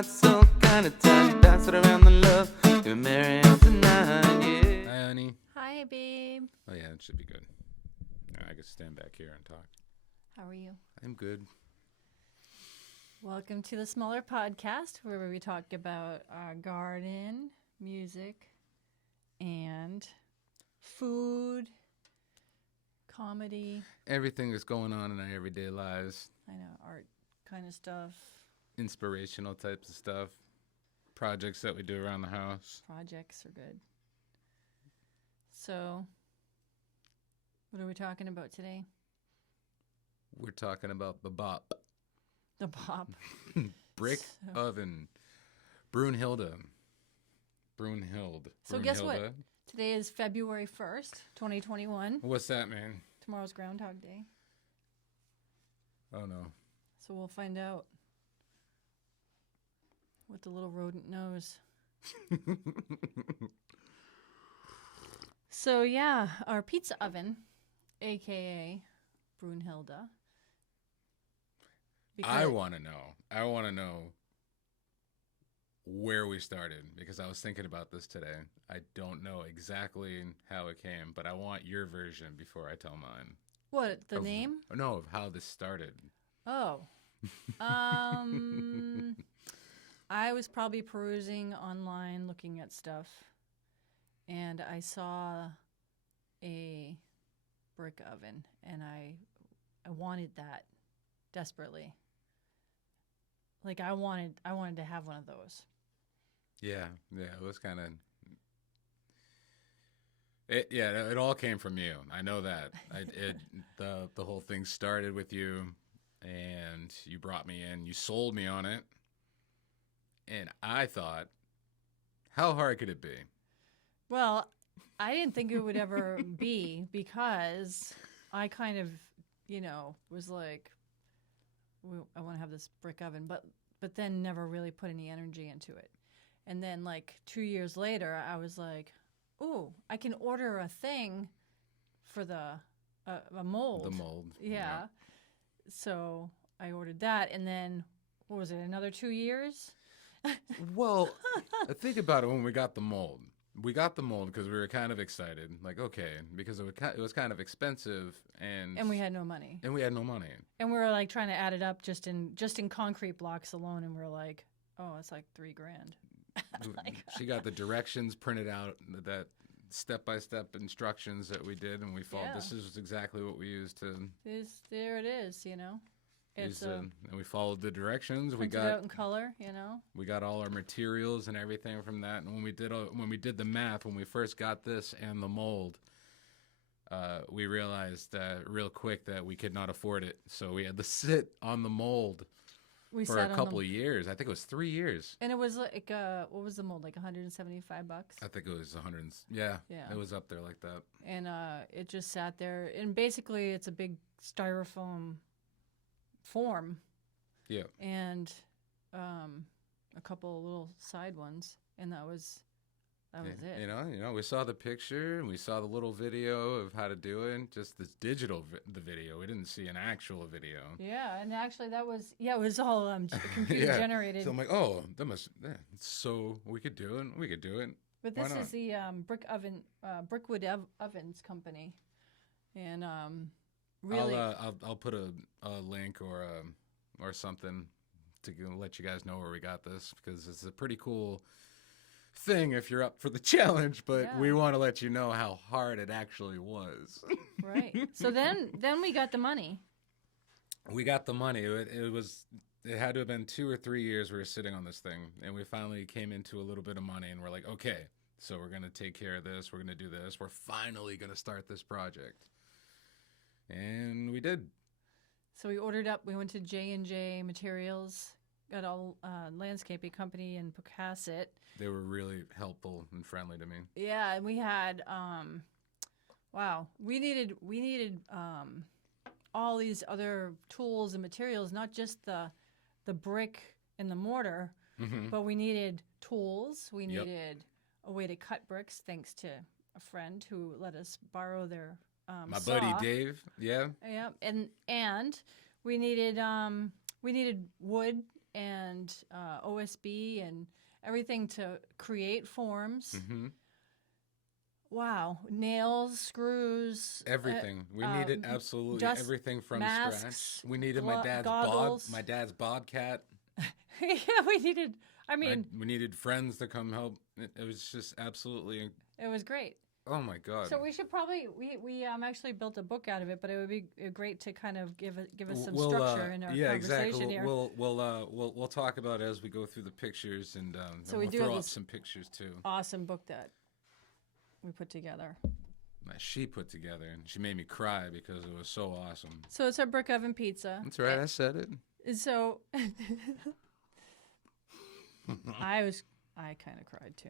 heart's so kind of tiny, pass it around the love. You're married tonight, yeah. Hi, honey. Hi, babe. Oh, yeah, it should be good. I can stand back here and talk. How are you? I'm good. Welcome to the Smaller Podcast, where we talk about our garden, music, and food, comedy. Everything that's going on in our everyday lives. I know, art kind of stuff. Inspirational types of stuff. Projects that we do around the house. Projects are good. So, what are we talking about today? We're talking about the bop. The bop. Brick oven. Brunhilde. So guess what? Today is February 1st, 2021. What's that, man? Tomorrow's Groundhog Day. Oh, no. So we'll find out what the little rodent knows. So, yeah, our pizza oven, a.k.a. Brunhilde. I want to know where we started, because I was thinking about this today. I don't know exactly how it came, but I want your version before I tell mine. What, the name? No, of how this started. Oh. I was probably perusing online, looking at stuff, and I saw a brick oven, and I wanted that desperately. Like I wanted to have one of those. Yeah, it was kind of. It all came from you. I know that. The whole thing started with you, and you brought me in. You sold me on it, and I thought, how hard could it be? Well, I didn't think it would ever be, because I kind of, was like, I want to have this brick oven, but then never really put any energy into it. And then like 2 years later, I was like, ooh, I can order a thing for a mold. The mold. Yeah. So I ordered that, and then, what was it, another 2 years? Well, think about it. When we got the mold because we were kind of excited, like, okay, because it was kind of expensive, and we had no money. And we were like trying to add it up just in concrete blocks alone, and we were like, oh, it's like $3,000. She got the directions printed out, that step-by-step instructions that we did, and we followed. Yeah. This is exactly what we used to. There it is, It's and we followed the directions. We got it out in color, We got all our materials and everything from that. And when we did the math, when we first got this and the mold, we realized real quick that we could not afford it. So we had to sit on the mold for a couple of years. I think it was 3 years. And it was like, what was the mold? Like $175? I think it was 100. Yeah. It was up there like that. And it just sat there. And basically, it's a big styrofoam form. Yeah. And a couple of little side ones, and that was it. We saw the picture, and we saw the little video of how to do it, just this digital the video. We didn't see an actual video. Yeah, and actually it was all computer generated. So I'm like, oh, that must so we could do it. But this is the Brickwood Ovens Company. And really, I'll put a link or something to let you guys know where we got this, because it's a pretty cool thing if you're up for the challenge. But we want to let you know how hard it actually was. Right. So then we got the money. We got the money. It had to have been 2 or 3 years we were sitting on this thing, and we finally came into a little bit of money, and we're like, okay, so we're gonna take care of this. We're gonna do this. We're finally gonna start this project. And we did. So we ordered up. We went to J&J Materials, got a landscaping company in Pocasset. They were really helpful and friendly to me. Yeah, and we had, we needed all these other tools and materials, not just the brick and the mortar, but we needed tools. We needed a way to cut bricks, thanks to a friend who let us borrow their my saw. buddy Dave, yeah, and we needed wood and OSB and everything to create forms. Mm-hmm. Wow, nails, screws, Everything. We needed absolutely dust everything from masks, scratch. We needed goggles. my dad's bobcat. Yeah, we needed. I mean, We needed friends to come help. It was just absolutely. it was great. Oh my god. So we should probably we actually built a book out of it, but it would be great to kind of give us some structure in our yeah, conversation exactly. here. We'll talk about it as we go through the pictures, and So we'll we do throw have up this some pictures too. Awesome book that we put together. That she put together, and she made me cry because it was so awesome. So it's our brick oven pizza. That's right, I said it. So I kind of cried too.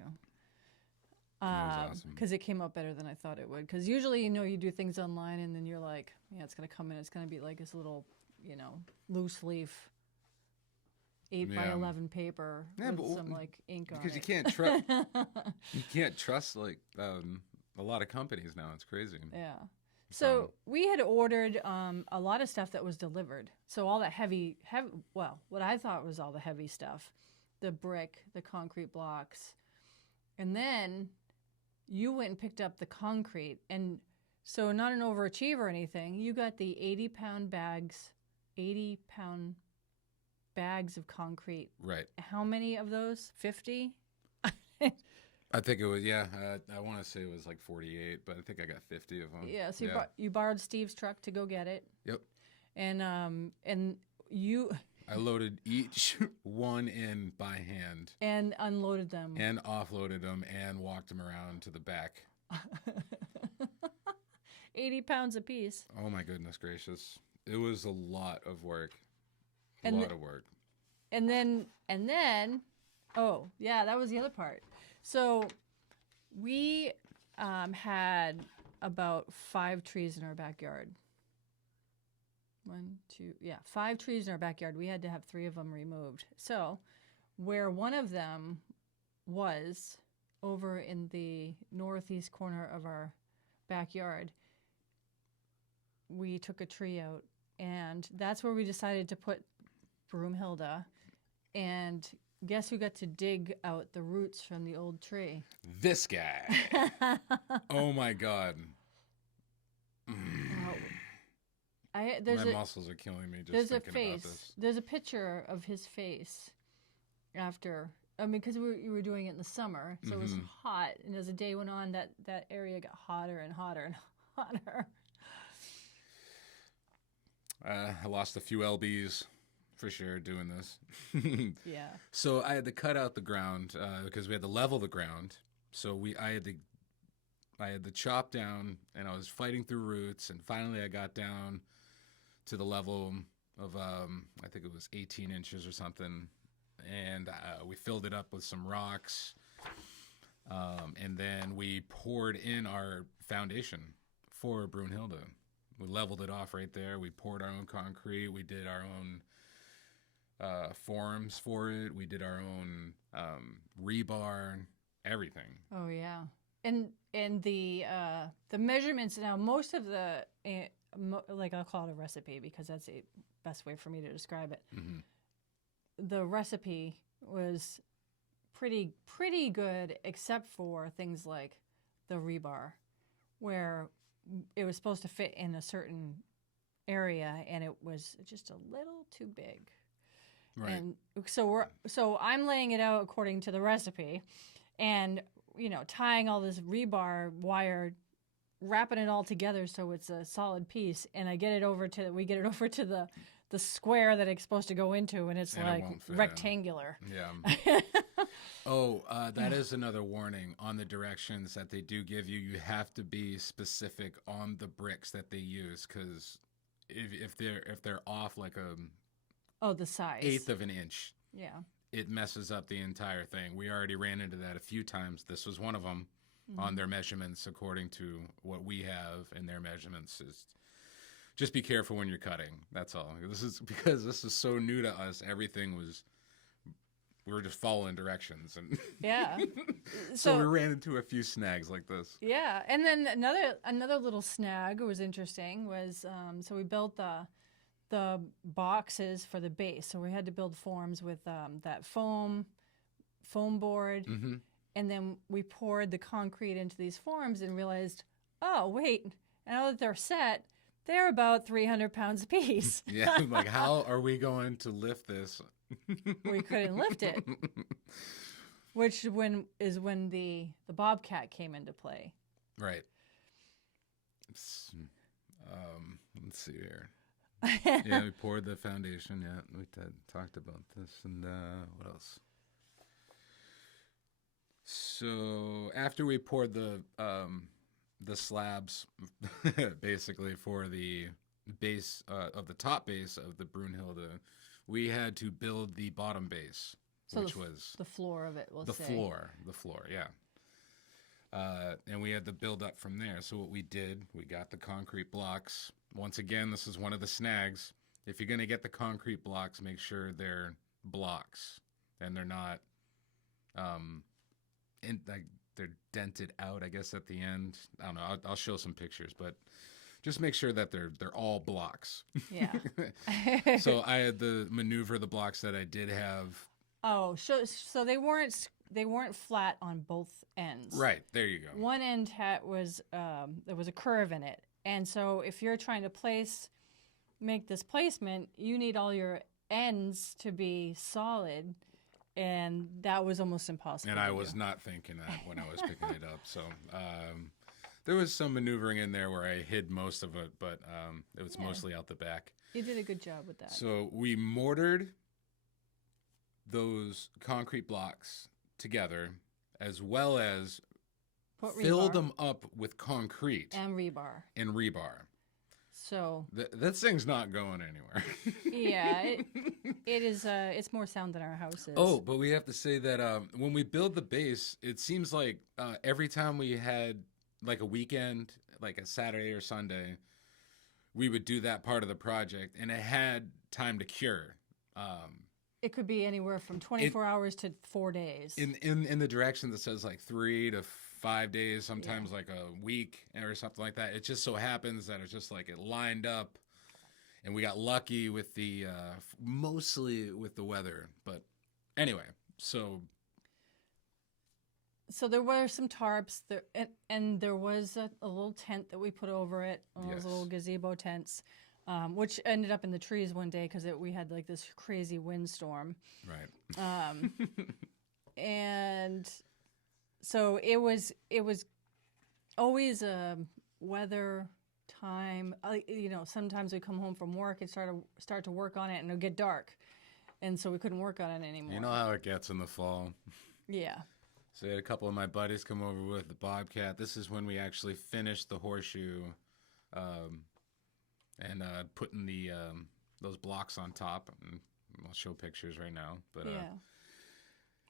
That was awesome. Because it came out better than I thought it would. Because usually, you do things online and then you're like, yeah, it's going to come in. It's going to be like this little, loose leaf 8 by 11 paper with some like ink on it. Because you can't trust. You can't trust like a lot of companies now. It's crazy. Yeah. So we had ordered a lot of stuff that was delivered. So all that heavy, well, what I thought was all the heavy stuff, the brick, the concrete blocks, and then you went and picked up the concrete. And so not an overachiever or anything. You got the 80-pound bags of concrete. Right. How many of those? 50? I think it was, yeah. I want to say it was like 48, but I think I got 50 of them. Yeah. So you borrowed Steve's truck to go get it. Yep. And you. I loaded each one in by hand. And unloaded them. And offloaded them and walked them around to the back. 80 pounds apiece. Oh my goodness gracious. It was a lot of work. A And lot of work. And then, oh, yeah, that was the other part. So we had about 5 trees in our backyard. 5 trees in our backyard. We had to have 3 of them removed. So where one of them was over in the northeast corner of our backyard, we took a tree out, and that's where we decided to put Broomhilda. And guess who got to dig out the roots from the old tree? This guy. Oh my God. My muscles are killing me just thinking about this. There's a picture of his face after. I mean, because you were doing it in the summer, so it was hot. And as the day went on, that area got hotter and hotter and hotter. I lost a few lbs for sure doing this. Yeah. So I had to cut out the ground because we had to level the ground. So I had to chop down, and I was fighting through roots, and finally I got down to the level of I think it was 18 inches or something, and we filled it up with some rocks, and then we poured in our foundation for Broomhilda. We leveled it off right there. We poured our own concrete. We did our own forms for it. We did our own rebar, everything. Oh yeah, and the measurements now. Most of the like I'll call it a recipe because that's the best way for me to describe it. Mm-hmm. The recipe was pretty good, except for things like the rebar, where it was supposed to fit in a certain area, and it was just a little too big. Right. And so I'm laying it out according to the recipe, and tying all this rebar wire, wrapping it all together so it's a solid piece, and we get it over to the square that it's supposed to go into, and it's like rectangular. Yeah. Oh, that is another warning on the directions that they do give you. You have to be specific on the bricks that they use, because if they're off like the size 1/8 of an inch, yeah, it messes up the entire thing. We already ran into that a few times. This was one of them. Mm-hmm. On their measurements according to what we have and their measurements. Is just be careful when you're cutting. That's all. This is so new to us. Everything was. We were just following directions, and yeah. so we ran into a few snags like this. Yeah, and then another little snag was interesting was so we built the boxes for the base. So we had to build forms with that foam board. Mm-hmm. And then we poured the concrete into these forms and realized, oh, wait, now that they're set, they're about 300 pounds apiece. Yeah, like how are we going to lift this? We couldn't lift it, which is when the Bobcat came into play. Right. Let's see here. Yeah, we poured the foundation. Yeah, we talked about this. And what else? So after we poured the slabs, basically for the base of the top base of the Brunhilde, we had to build the bottom base, So which was the floor of it, we'll the say. floor, yeah. And we had to build up from there. So what we did, we got the concrete blocks. Once again, this is one of the snags. If you're going to get the concrete blocks, make sure they're blocks and they're not, they're dented out, I guess, at the end. I don't know. I'll show some pictures, but just make sure that they're all blocks. Yeah. So I had to maneuver the blocks that I did have. Oh, so they weren't flat on both ends. Right, there you go. One end was there was a curve in it, and so if you're trying to make this placement, you need all your ends to be solid, and that was almost impossible. And I was not thinking that when I was picking it up. So there was some maneuvering in there where I hid most of it, but it was mostly out the back. You did a good job with that. So we mortared those concrete blocks together, as well as filled them up with concrete and rebar. So this thing's not going anywhere. yeah, it is. It's more sound than our house is. Oh, but we have to say that when we build the base, it seems like every time we had like a weekend, like a Saturday or Sunday, we would do that part of the project, and it had time to cure. It could be anywhere from 24 hours to 4 days. In the direction that says like 3 to 5 days, sometimes like a week or something like that. It just so happens that it's just like it lined up, and we got lucky with the mostly with the weather. But anyway, so there were some tarps there, and there was a little tent that we put over it, one of those little gazebo tents. Which ended up in the trees one day because we had like this crazy windstorm. Right. And so it was always a weather time. Sometimes we come home from work and start to work on it, and it'll get dark, and so we couldn't work on it anymore. You know how it gets in the fall. Yeah. So I had a couple of my buddies come over with the Bobcat. This is when we actually finished the horseshoe. And putting those blocks on top. And I'll show pictures right now. But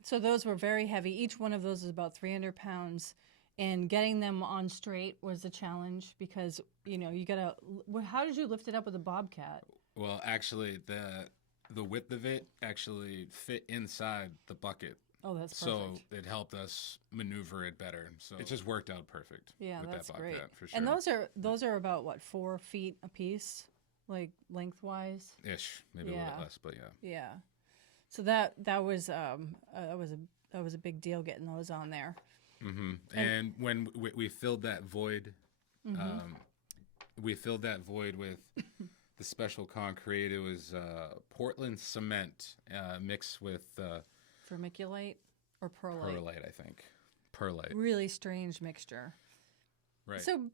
so those were very heavy. Each one of those is about 300 pounds. And getting them on straight was a challenge because, you got to... How did you lift it up with a Bobcat? Well, actually, the width of it actually fit inside the bucket. Oh, that's perfect. So it helped us maneuver it better. So it just worked out perfect. Yeah, with that's that great. For sure. And those are about what, 4 feet a piece, like lengthwise. Ish, maybe a little bit less, but yeah. Yeah. So that was a big deal getting those on there. Mm-hmm. And when we filled that void, with the special concrete. It was Portland cement mixed with vermiculite or perlite. Perlite, I think. Perlite. Really strange mixture. Right. So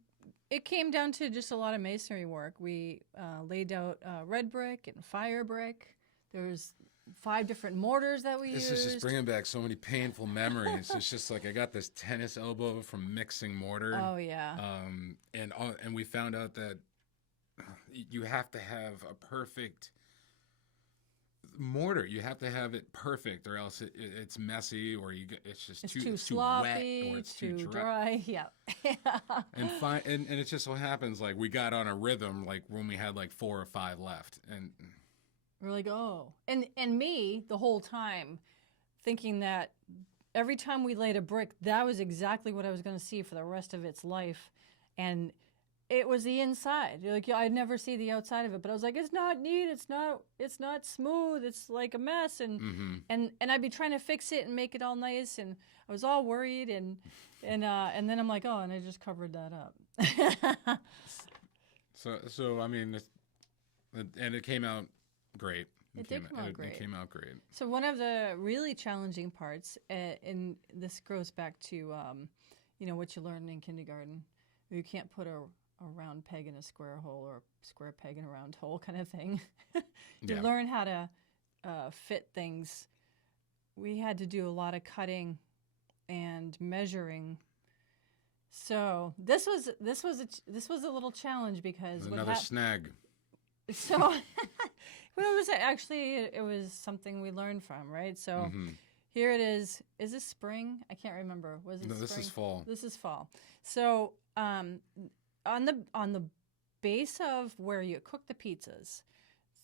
it came down to just a lot of masonry work. We laid out red brick and fire brick. There's 5 different mortars that we used. This is just bringing back so many painful memories. It's just like I got this tennis elbow from mixing mortar. Oh, yeah. And we found out that you have to have a perfect mortar. You have to have it perfect, or else it's messy, or it's too sloppy, wet, or it's too dry. Yeah. And it just so happens like we got on a rhythm like when we had like 4 or 5 left, and we're like, oh, and me the whole time thinking that every time we laid a brick, that was exactly what I was going to see for the rest of its life, and it was the inside. You're like, yeah, I'd never see the outside of it, but I was like, it's not neat. It's not smooth. It's like a mess. And I'd be trying to fix it and make it all nice. And I was all worried. And then I'm like, oh, and I just covered that up. So I mean, and it came out great. It did come out great. It came out great. So one of the really challenging parts, and this goes back to, what you learned in kindergarten. You can't put a round peg in a square hole or a square peg in a round hole kind of thing. You learn how to fit things. We had to do a lot of cutting and measuring. So this was a little challenge because another snag. So well, it was something we learned from, right? So here it is. Is this spring? I can't remember. Was it No, spring? this is fall. This is fall. So on the base of where you cook the pizzas,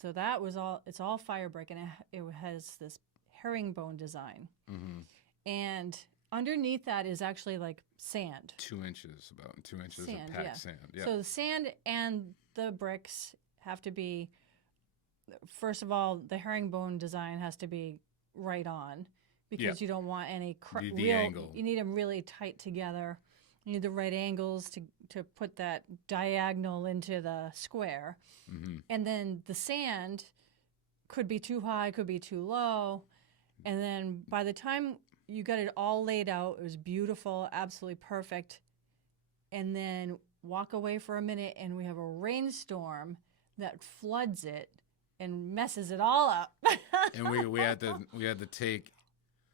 so that was all. It's all fire brick, and it has this herringbone design, and underneath that is actually like sand. 2 inches, about 2 inches Sand, of packed sand. Yeah. So the sand and the bricks have to be, first of all, the herringbone design has to be right on because you don't want any the angle. You need them really tight together. You need the right angles to put that diagonal into the square. And then the sand could be too high, could be too low. And then by the time you got it all laid out, it was beautiful, absolutely perfect. And then walk away for a minute and we have a rainstorm that floods it and messes it all up. And we had to take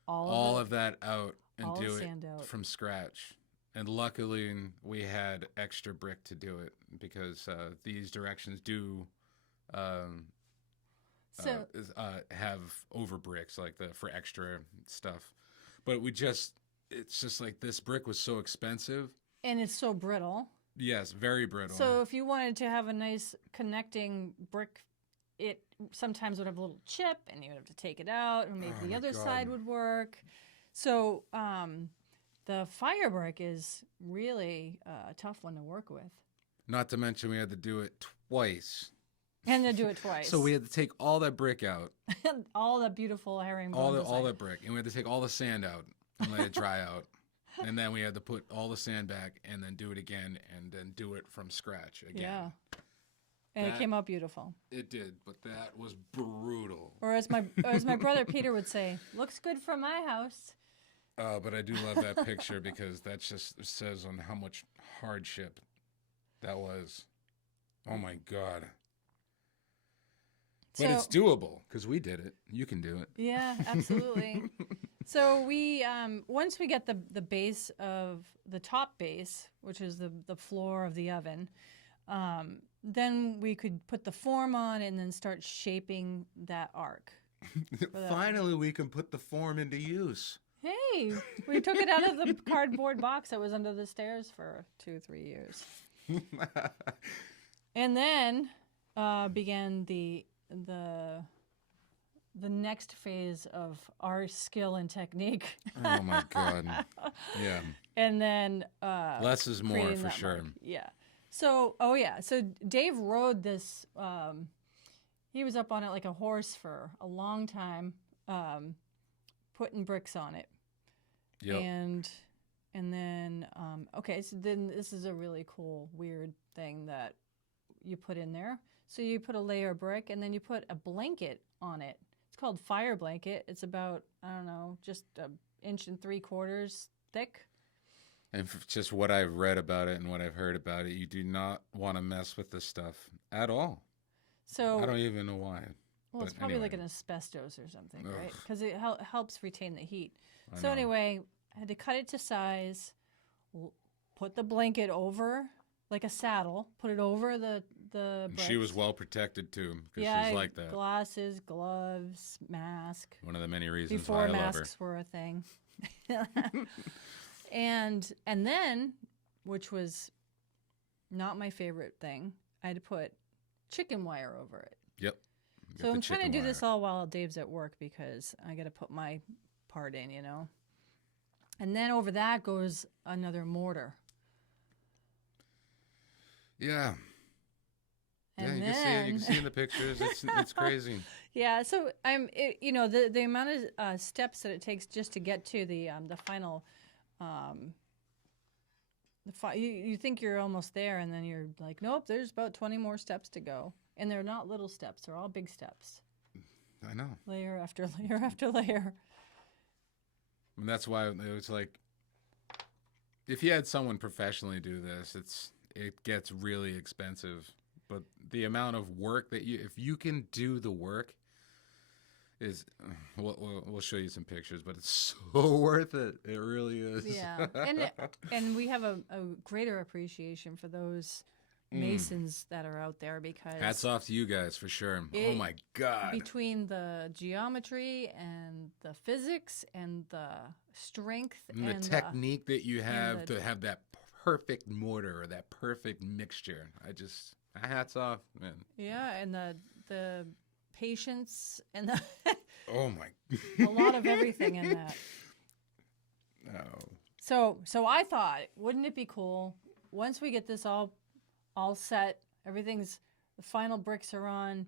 all of that out and do it from scratch. And luckily we had extra brick to do it because these directions do have over bricks like for extra stuff. But it's just like this brick was so expensive. And it's so brittle. Yes, very brittle. So if you wanted to have a nice connecting brick, it sometimes would have a little chip, and you would have to take it out, and maybe the other side would work. So the fire brick is really a tough one to work with. Not to mention we had to do it twice. And to do it twice. So we had to take all that brick out. All that beautiful herringbone. All that brick. And we had to take all the sand out and let it dry out. And then we had to put all the sand back and then do it again and then do it from scratch again. Yeah. And it came out beautiful. It did, but that was brutal. Or as my brother Peter would say, looks good from my house. But I do love that picture because that just says on how much hardship that was. Oh my God. But it's doable because we did it. You can do it. Yeah, absolutely. So we once we get the base of the top base, which is the floor of the oven, then we could put the form on and then start shaping that arc. Finally, we can put the form into use. Hey, we took it out of the cardboard box that was under the stairs for 2-3 years. And then began the next phase of our skill and technique. Oh my God. Yeah. And then less is more for sure. Yeah. So so Dave rode this he was up on it like a horse for a long time, putting bricks on it. Yep. And then so then this is a really cool weird thing that you put in there. So you put a layer of brick and then you put a blanket on it. It's called fire blanket. It's about, I don't know, just 1 3/4 inches thick. And just what I've read about it and what I've heard about it, you do not want to mess with this stuff at all. So I don't even know why. Well, it's probably like an asbestos or something, right? Because it helps retain the heat. So anyway, I had to cut it to size, put the blanket over like a saddle, put it over the bricks. She was well protected too, because she's like that. Glasses, gloves, mask. One of the many reasons before why I love her. Masks were a thing. and then, which was not my favorite thing, I had to put chicken wire over it. Yep. So I'm trying to do this all while Dave's at work because I got to put my part in, And then over that goes another mortar. Yeah. And yeah, you can see it. You then, can see in the pictures. It's crazy. yeah. So the amount of steps that it takes just to get to the final, you think you're almost there, and then you're like, nope, there's about 20 more steps to go, and they're not little steps; they're all big steps, I know. layer after layer after layer. And that's why it was like, if you had someone professionally do this, it gets really expensive. But the amount of work that if you can do the work, is we'll show you some pictures, but it's so worth it. It really is. Yeah, and we have a greater appreciation for those masons that are out there, because Hats off to you guys for sure. Oh my God. between the geometry and the physics and the strength And the technique that you have to have that perfect mortar or that perfect mixture. Hats off, man. yeah, and the patience and the Oh my. a lot of everything in that. Oh. So I thought, wouldn't it be cool once we get this all set, the final bricks are on,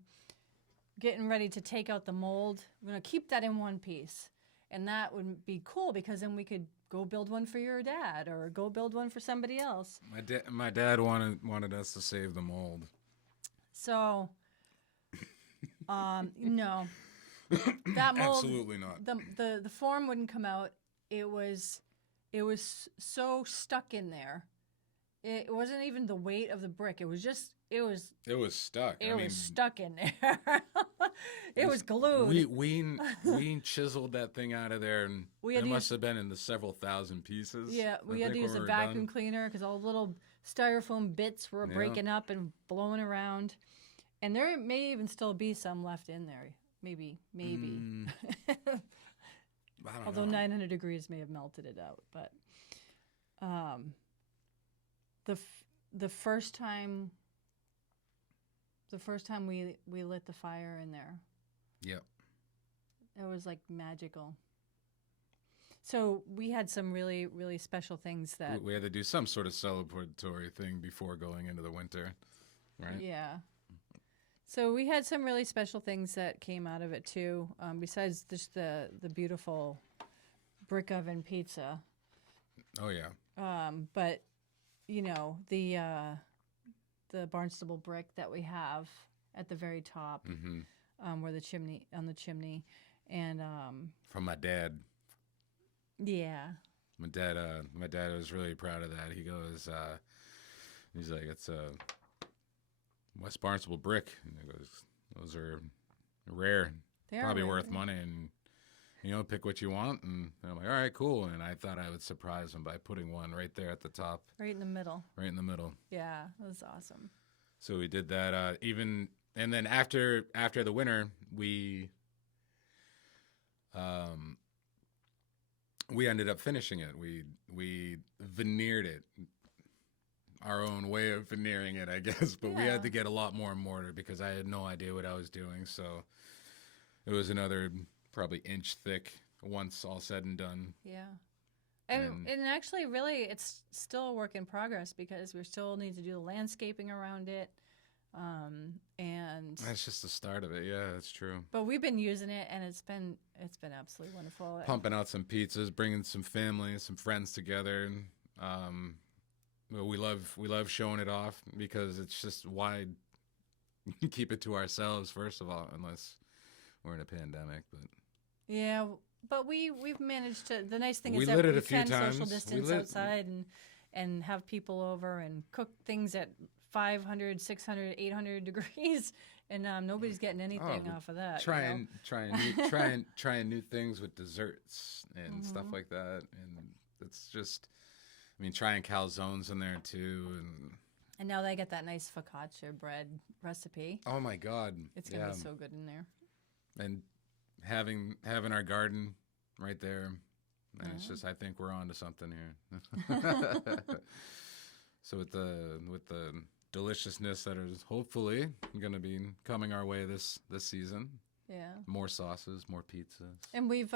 getting ready to take out the mold. We're gonna keep that in one piece, and that would be cool, because then we could go build one for your dad or go build one for somebody else. My dad wanted us to save the mold. So, no, that mold, Absolutely not. the form wouldn't come out. It was so stuck in there. It wasn't even the weight of the brick. It was stuck. It was stuck in there. It was glued. We chiseled that thing out of there, and it must have been in the several thousand pieces. Yeah, we had to use a vacuum cleaner because all the little styrofoam bits were breaking up and blowing around. And there may even still be some left in there. Maybe. I don't Although know. 900 degrees may have melted it out. But the first time we lit the fire in there, Yep. it was like magical. So we had some really, really special things that... We had to do some sort of celebratory thing before going into the winter, right? Yeah. So we had some really special things that came out of it too, besides just the beautiful brick oven pizza. Oh yeah. But the Barnstable brick that we have at the very top, where the chimney, and from my dad. Yeah. My dad was really proud of that. He goes, he's like, it's a West Barnstable brick. And he goes, those are rare, probably worth money, and pick what you want. And I'm like, all right, cool. And I thought I would surprise him by putting one right there at the top, right in the middle. Right in the middle. Yeah, that was awesome. So we did that. And then after the winter, we ended up finishing it. We veneered it, our own way of veneering it, I guess. But we had to get a lot more mortar because I had no idea what I was doing. So it was another probably inch thick once all said and done. Yeah. And actually, really, it's still a work in progress because we still need to do the landscaping around it. And that's just the start of it. Yeah, that's true. But we've been using it, and it's been absolutely wonderful. Pumping out some pizzas, bringing some family, some friends together. We love showing it off because it's just why keep it to ourselves first of all, unless we're in a pandemic. But yeah, but we've managed to. The nice thing we is that lit it we a few can times. social distance outside and have people over and cook things at 500, 600, 800 degrees, and nobody's getting anything off of that. Trying new things with desserts and stuff like that, and it's just, trying calzones in there too, and now they get that nice focaccia bread recipe. Oh my God, it's gonna be so good in there. And having our garden right there, and it's just, I think we're on to something here. So with the deliciousness that is hopefully going to be coming our way this season. Yeah. More sauces, more pizzas. And we've,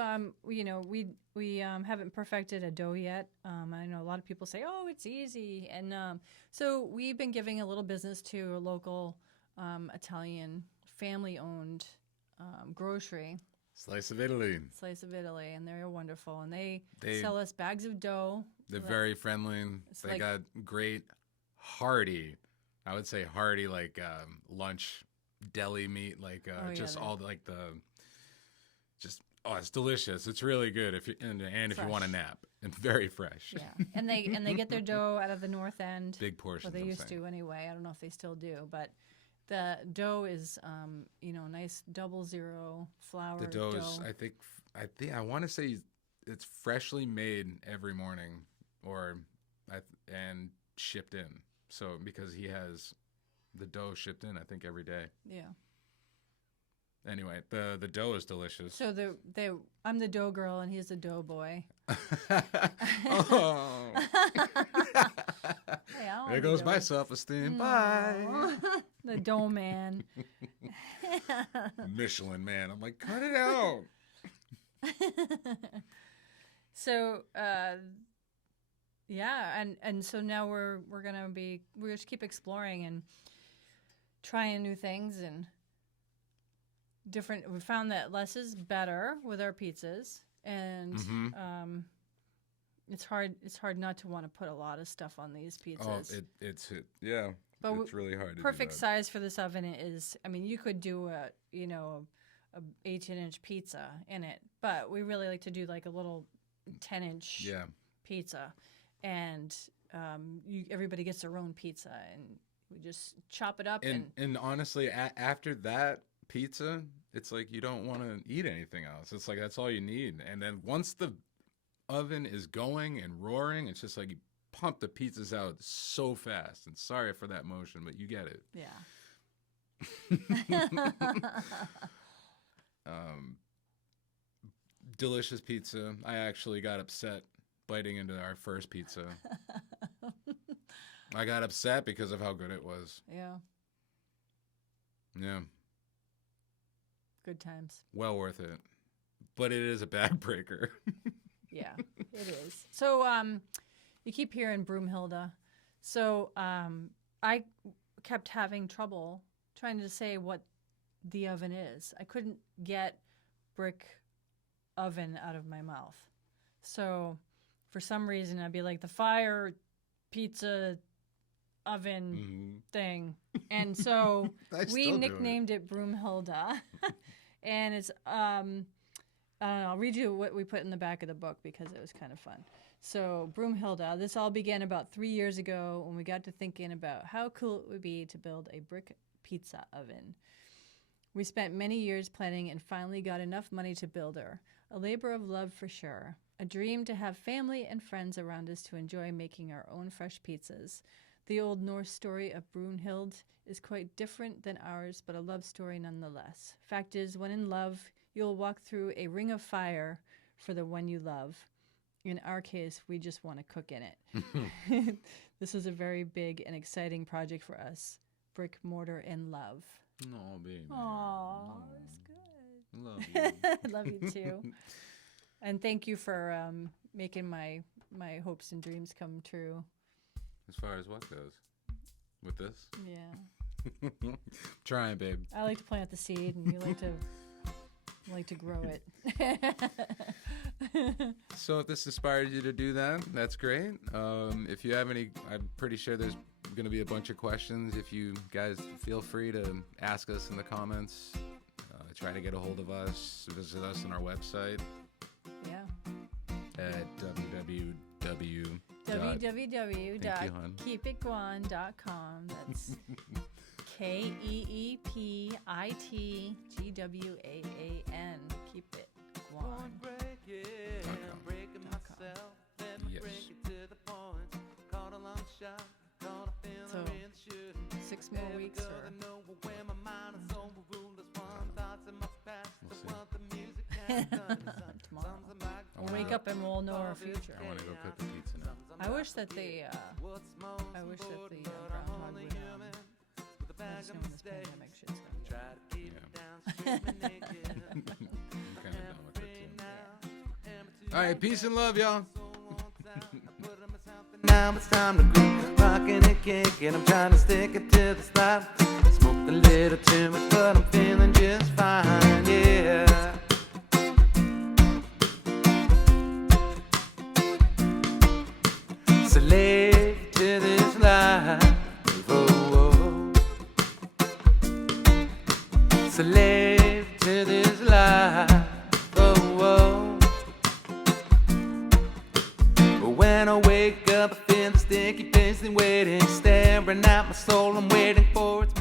we haven't perfected a dough yet. I know a lot of people say, "Oh, it's easy," and so we've been giving a little business to a local Italian family-owned grocery, Slice of Italy. and they're wonderful. And they sell us bags of dough. They're very friendly. They like- got great, hearty, I would say hearty, like lunch deli meat, like just all like the, just it's delicious. It's really good if you and if you want a Fresh. nap, and very fresh. Yeah, and they get their dough out of the north end. Big portions. Well, they I'm used saying. to anyway. I don't know if they still do, but the dough is, nice 00 flour. The dough is, I think I want to say it's freshly made every morning, and shipped in. So because he has the dough shipped in, I think every day. Yeah. Anyway, the dough is delicious. So I'm the dough girl and he's the dough boy. Oh. Hey, I wanna There be goes dough. my self-esteem. Bye. The dough man. Michelin man. I'm like, cut it out. So and so now we're just keep exploring and trying new things and different. We found that less is better with our pizzas, and it's hard not to want to put a lot of stuff on these pizzas. It's yeah. But it's really hard to perfect do that. size for this oven is, I mean, you could do a 18-inch pizza in it, but we really like to do like a little 10-inch pizza, and everybody gets their own pizza, and we just chop it up. And honestly, after that pizza, it's like you don't want to eat anything else. It's like that's all you need. And then once the oven is going and roaring, it's just like you pump the pizzas out so fast. And sorry for that motion, but you get it. Yeah. Delicious pizza. I actually got upset biting into our first pizza. I got upset because of how good it was. Yeah. Yeah. Good times. Well worth it. But it is a backbreaker. Yeah, it is. So you keep hearing Broomhilda. So I kept having trouble trying to say what the oven is. I couldn't get brick oven out of my mouth. So for some reason, I'd be like the fire pizza oven thing. And so we nicknamed it Broomhilda. And it's, I don't know, I'll read you what we put in the back of the book because it was kind of fun. So Broomhilda, this all began about 3 years ago when we got to thinking about how cool it would be to build a brick pizza oven. We spent many years planning and finally got enough money to build her. A labor of love for sure. A dream to have family and friends around us to enjoy making our own fresh pizzas. The old Norse story of Brunhild is quite different than ours, but a love story nonetheless. Fact is, when in love, you'll walk through a ring of fire for the one you love. In our case, we just want to cook in it. This was a very big and exciting project for us. Brick, mortar, and love. Oh, baby. Aw, that's good. Love you. I love you too. And thank you for making my hopes and dreams come true. As far as what goes? With this? Yeah. Trying, babe. I like to plant the seed, and you like to grow it. So if this inspired you to do that, that's great. If you have any, I'm pretty sure there's going to be a bunch of questions. If you guys feel free to ask us in the comments, try to get a hold of us, visit us on our website Yeah. at www.keepitgwaan.com. That's KEEPITGWAAN. Keep it Gwaan. So 6 more weeks or tomorrow. We'll wake up and we'll know our future. I want to go cook the pizza now. I wish that the groundhog would I just know when this pandemic shit's gonna Yeah. All right, peace and love, y'all. Now it's time to groove, rockin' and kickin'. I'm trying to stick it to the spot. Smoked a little too much, but I'm feeling just fine, yeah. Slave to this life, oh, oh. Slave to this life, oh, oh. When I wake up, I feel the sticky face and waiting, staring at my soul. I'm waiting for its